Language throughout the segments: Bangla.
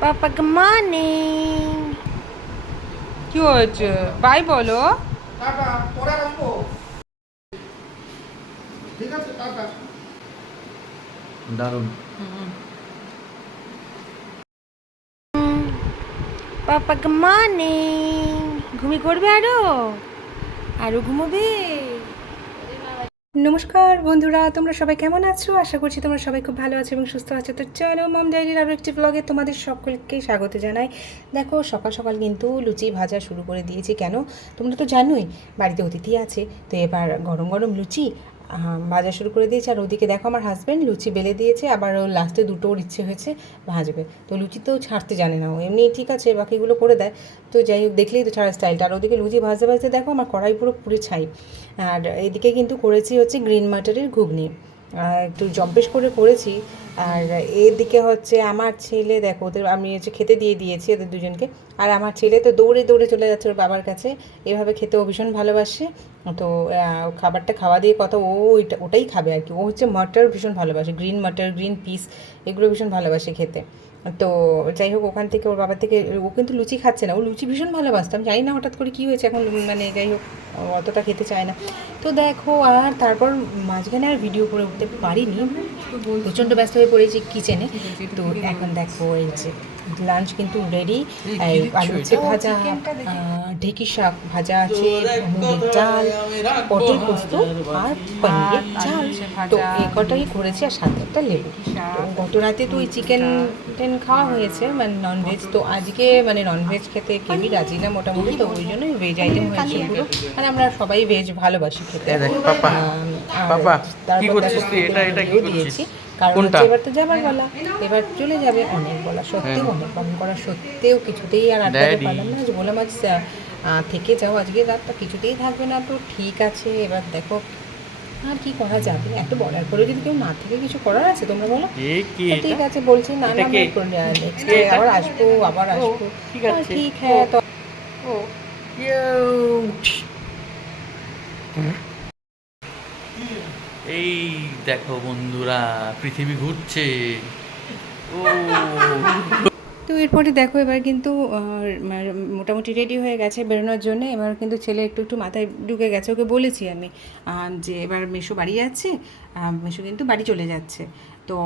পাপা গুড মর্নিং কি হয়েছে? বাই বলো। টাটা পরে আসব। ঠিক আছে টাটা। দারুণ। পাপা গুড মর্নিং ঘুমি করবে আরও? আরও ঘুমোবে? নমস্কার বন্ধুরা, তোমরা সবাই কেমন আছো? আশা করছি তোমরা সবাই খুব ভালো আছো এবং সুস্থ আছো। তো চলো মম ডায়েরির আরও একটি ব্লগে তোমাদের সকলকে স্বাগত জানাই। দেখো, সকাল সকাল কিন্তু লুচি ভাজা শুরু করে দিয়েছি। কেন? তোমরা তো জানোই, বাড়িতে অতিথি আছে। তো এবার গরম গরম লুচি ভাজা শুরু করে দিয়েছে। আর ওদিকে দেখো আমার হাজব্যান্ড লুচি বেলে দিয়েছে, আবার ও লাস্টে দুটো ওর ইচ্ছে হয়েছে ভাজবে। তো লুচি তো ছাড়তে জানে না ও। এমনি ঠিক আছে, বাকিগুলো করে দেয়। তো যাই হোক, দেখলেই তো ছাড়ার স্টাইলটা আর ওদিকে লুচি ভাজতে ভাজতে দেখো আমার কড়াই পুরো পুরো ছাই। আর এদিকে কিন্তু করেছি হচ্ছে গ্রিন মাটারের ঘুগনি। একটু জম্পেশ করে করেছি। আর এদিকে হচ্ছে আমার ছেলে, দেখো, ওদের আমি হচ্ছে খেতে দিয়ে দিয়েছি ওদের দুজনকে। আর আমার ছেলে তো দৌড়ে দৌড়ে চলে যাচ্ছে ওর বাবার কাছে। এভাবে খেতে ও ভীষণ ভালোবাসে। তো খাবারটা খাওয়া দিয়ে কথা ও ওটাই খাবে আর কি। ও হচ্ছে মাটার ভীষণ ভালোবাসে। গ্রিন মাটার গ্রিন পিস এগুলো ভীষণ ভালোবাসে খেতে। তো যাই হোক, ওখান থেকে ওর বাবা থেকে ও কিন্তু লুচি খাচ্ছে না। ও লুচি ভীষণ ভালোবাসতাম জানি না হঠাৎ করে কী হয়েছে, এখন মানে যাই হোক অতটা খেতে চায় না। তো দেখো, আর তারপর মাঝখানে আর ভিডিও করে উঠতে পারিনি। প্রচণ্ড ব্যস্ত হয়ে পড়েছি কিচেনে তো এখন দেখো, এই যে লাঞ্চ কিন্তু রেডি আলু উচ্ছে ভাজা ঢেঁকি শাক ভাজা আছে মুগের ডাল পটল পোস্ত আর পনিরের চাল। তো এ কটাই করেছি আর সাথে একটা লেবু। গত রাতে তো ওই চিকেন টেন খাওয়া হয়েছে মানে ননভেজ তো আজকে মানে ননভেজ খেতে কেউই রাজি না মোটামুটি তো ওই জন্যই ভেজ আইটেম হয়েছে পুরো মানে আমরা সবাই ভেজ ভালোবাসি খেতে। পাপা, পাপা, তারপর কি করছিস তুই? এটা- এটা কি করছিস? দিয়েছি। কারণ এবার তো যাবার বলা এবার চলে যাবে অনেক বলা সত্যিও অনেক কম করা সত্যিও কিছুতেই আর আটকাতে পারলাম না। বললাম আজ থেকে যাও আজকে রাতটা কিছুতেই থাকবে না। তো ঠিক আছে এবার দেখো আর কি করা যাবে। এত বলার পরে যদি কেউ না থেকে কিছু করার আছে তোমরা বলো। ঠিক আছে বলছি না না নেক্সট আবার আসব আবার আসব। ঠিক হ্যাঁ, আছে। ঠিক হ্যাঁ তো ও এই দেখো বন্ধুরা, পৃথিবী ঘুরছে। ও। তো এরপরে দেখো, এবার কিন্তু মোটামুটি রেডি হয়ে গেছে বেরোনোর জন্য। এবার কিন্তু ছেলে একটু একটু মাথায় ঢুকে গেছে। ওকে বলেছি আমি যে এবার মেশো বাড়ি যাচ্ছে মেশো কিন্তু বাড়ি চলে যাচ্ছে। তো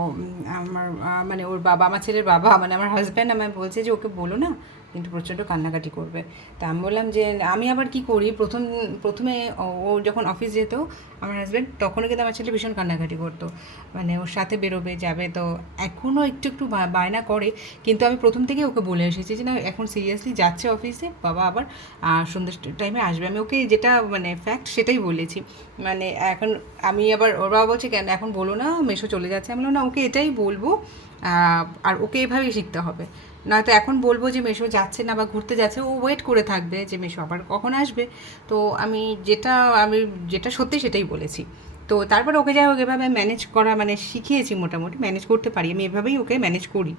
আমার মানে ওর বাবা, আমার ছেলের বাবা মানে আমার হাজব্যান্ড আমার বলছে যে, ওকে বলো না কিন্তু প্রচণ্ড কান্নাকাটি করবে। তা আমি বললাম যে, আমি আবার কি করি? প্রথম, প্রথমে ও- যখন অফিস যেত, আমার হাজব্যান্ড তখনও কিন্তু আমার ছেলে ভীষণ কান্নাকাটি করতো। মানে ওর সাথে বেরোবে, যাবে তো, এখনও একটু একটু বায়না করে। কিন্তু আমি প্রথম থেকে ওকে বলে এসেছি যে, না, এখন সিরিয়াসলি যাচ্ছে অফিসে বাবা আবার সন্ধ্যের টাইমে আসবে। আমি ওকে যেটা মানে ফ্যাক্ট সেটাই বলেছি। মানে এখন আমি আবার, ওর বাবা বলছে, কেন, এখন বলো না মেশো চলে যাচ্ছে? আমি বললাম, না, ওকে এটাই বলব আর ওকে এভাবেই শিখতে হবে। নয়তো এখন বলব যে মেশো যাচ্ছে না বা ঘুরতে যাচ্ছে, ও ওয়েট করে থাকবে যে মেশো আবার কখন আসবে। তো আমি যেটা আমি যেটা সত্যি সেটাই বলেছি। তো তারপর ওকে যাই হোক, এভাবে ম্যানেজ করা মানে শিখিয়েছি মোটামুটি ম্যানেজ করতে পারি। আমি এভাবেই ওকে ম্যানেজ করি।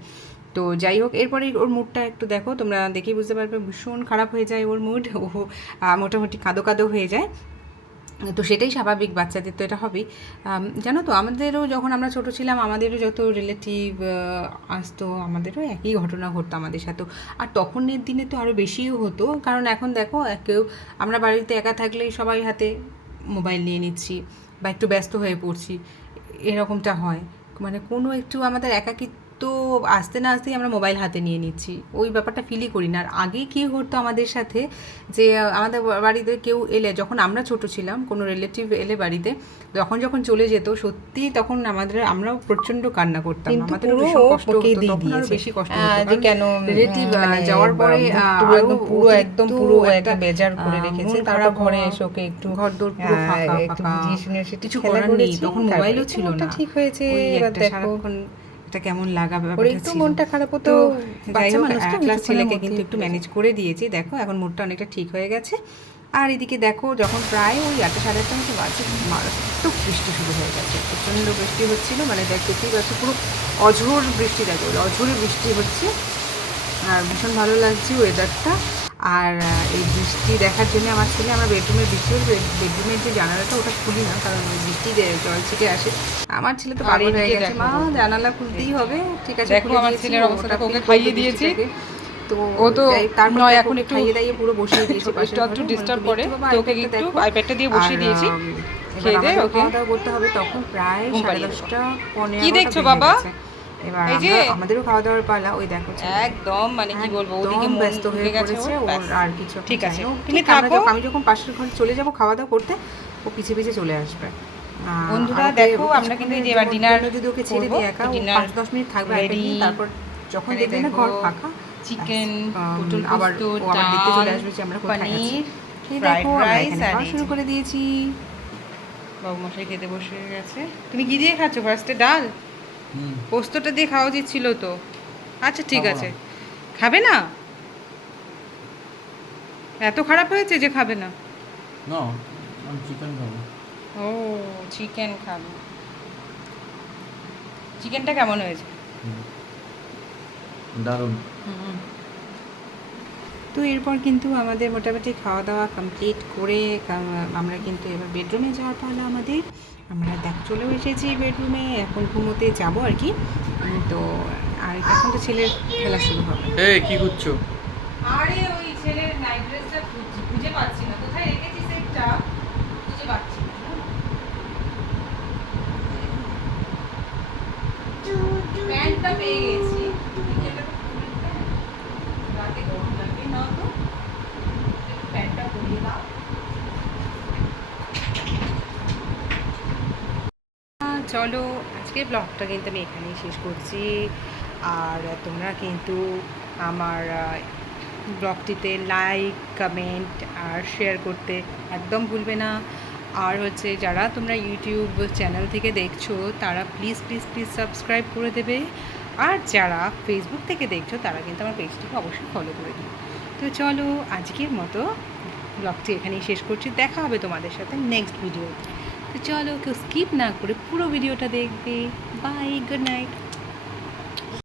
তো যাই হোক এরপরে ওর মুডটা একটু দেখো, তোমরা দেখেই বুঝতে পারবে ভীষণ খারাপ হয়ে যায় ওর মুড ও মোটামুটি কাঁদো কাঁদো হয়ে যায়। তো সেটাই স্বাভাবিক, বাচ্চাদের তো এটা হবেই। জানো তো, আমাদেরও যখন আমরা ছোট ছিলাম, আমাদেরও যত রিলেটিভ আসতো, আমাদেরও একই ঘটনা ঘটতো আমাদের সাথেও আর তখনের দিনে তো আরও বেশিও হতো, কারণ এখন দেখো কেউ, আমরা বাড়িতে একা থাকলেই সবাই হাতে মোবাইল নিয়ে নিচ্ছি বা একটু ব্যস্ত হয়ে পড়ছি এরকমটা হয়। মানে কোনো একটু আমাদের একাকিত্ব আসতে না আসতেই আমরা মোবাইল হাতে নিয়ে নিচ্ছি। ওই ব্যাপারটা ফিলই করি না। আর আগে কী হতো আমাদের সাথে যে আমাদের বাড়িতে কেউ এলে যখন আমরা ছোট ছিলাম কোনো রিলেটিভ এলে বাড়িতে তখন যখন চলে যেত সত্যি তখন আমাদের আমরাও প্রচণ্ড কান্না করতাম। ভীষণ কষ্ট। বেশি কষ্ট যে কেন রিলেটিভ মানে যাওয়ার পরে পুরো একদম পুরো একটা, বেজার করে রেখেছে। তারা ঘরে এসে ওকে একটু ঘর দোর পুরো ফাঁকা ফাঁকা। একটু কিছু করার নেই। তখন মোবাইলও ছিল না। ঠিক হয়েছে। ওই এবার দেখো সারাক্ষণ কেমন লাগা ব্যাপারটা একটু। মনটা খারাপ হতো। যাই হোক ক্লাস ছেলেকে কিন্তু একটু ম্যানেজ করে দিয়েছি। দেখো এখন মুডটা অনেকটা ঠিক হয়ে গেছে। আর এদিকে দেখো যখন প্রায় ওই আটটা সাড়ে আটটা মতো বাজে মারাত্মক বৃষ্টি শুরু হয়ে গেছে। প্রচণ্ড বৃষ্টি হচ্ছিল মানে দেখ দেখতেই পাচ্ছ পুরো অঝোর বৃষ্টি দেখো অঝোরে বৃষ্টি হচ্ছে। আর ভীষণ ভালো লাগছে ওয়েদারটা আর এই বৃষ্টি দেখার জন্য আমার ছেলে আমার বেডরুমের বৃষ্টির বেডরুমের যে জানালাটা ওটা খুলি না কারণ বৃষ্টি জল ছিটে আসে আমার ছেলে তো পাগল হয়ে গেছে মা জানালা খুলতেই হবে ঠিক আছে দেখো আমার ছেলের অবস্থাটা, ওকে খাইয়ে দিয়েছি। তো ও তো তারপর নয়, এখন একটু খাইয়ে দাইয়ে পুরো বসিয়ে দিয়েছি একটু একটু বলতো, করে, তো ওকে একটু দেখো।" iPad টা দিয়ে বসিয়ে দিয়েছি। খেয়ে দিয়ে আমাদেরও ওকে করতে হবে তখন প্রায় সাড়ে। দশটা পনেরো কি দেখছ বাবা? এবার আমাদেরও খাওয়া দাওয়ার পালা ওই দেখো একদম মানে কি বলব ওদিকে ব্যস্ত হয়ে গেছে ওর, আর কিছু ঠিক আছে তুমি থাকো। আমি যখন পাশের ঘরে চলে যাব খাওয়া দাওয়া করতে ও পিছে পিছে চলে আসবে। বন্ধুরা, দেখো, আমরা কিন্তু এই যে এবার dinner যদি ওকে ছেড়ে দিই একা পাঁচ দশ মিনিট থাকবে। তারপর যখন দেখবে না ঘর ফাঁকা চিকেন পটল আবার আবার দেখতে চলে আসবে যে আমরা কোথায় আছি। দেখো রাইস শুরু করে দিয়েছি। বাবু মশাই খেতে বসে গেছে। তুমি কি দিয়ে খাচ্ছো? ফার্স্টে ডাল? পোস্তটা দিয়ে খাওয়া উচিত ছিল তো। আচ্ছা ঠিক আছে। খাবে না? এত খারাপ হয়েছে যে খাবে না? না আমি চিকেন খাব। ও চিকেন খাবে। চিকেনটা কেমন হয়েছে? দারুণ। তো এরপর কিন্তু আমাদের মোটামুটি খাওয়া দাওয়া কমপ্লিট করে আমরা কিন্তু এবার বেডরুমে যাওয়ার পালা আমাদের। আমরা দেখ চলেও এসেছি বেডরুমে এখন ঘুমোতে যাব আর কি। তো আর এখন তো ছেলের খেলা শুরু হবে। এ কি করছ আরে ওই ছেলের নাইট ড্রেসটা খুঁজে পাচ্ছি না কোথায় রেখেছি সেটটা খুঁজে পাচ্ছি না প্যান্টটা পেয়ে গেছি দেখি এটা তো ফুলের প্যান্ট। রাতে গরম লাগবে না তো একটু প্যান্টটা পরিয়ে দাও আহ, চলো, আজকের ব্লগটা কিন্তু আমি এখানেই শেষ করছি। আর তোমরা কিন্তু আমার ব্লগটিতে লাইক কমেন্ট আর শেয়ার করতে একদম ভুলবে না। আর হচ্ছে যারা তোমরা ইউটিউব চ্যানেল থেকে দেখছ, তারা প্লিজ প্লিজ প্লিজ সাবস্ক্রাইব করে দেবে। আর যারা ফেসবুক থেকে দেখছ, তারা কিন্তু আমার পেজটিকে অবশ্যই ফলো করে দিও। তো চলো, আজকের মতো ব্লগটি এখানেই শেষ করছি। দেখা হবে তোমাদের সাথে নেক্সট ভিডিওতে চলো কেউ স্কিপ না করে পুরো ভিডিওটা দেখবে। Bye good night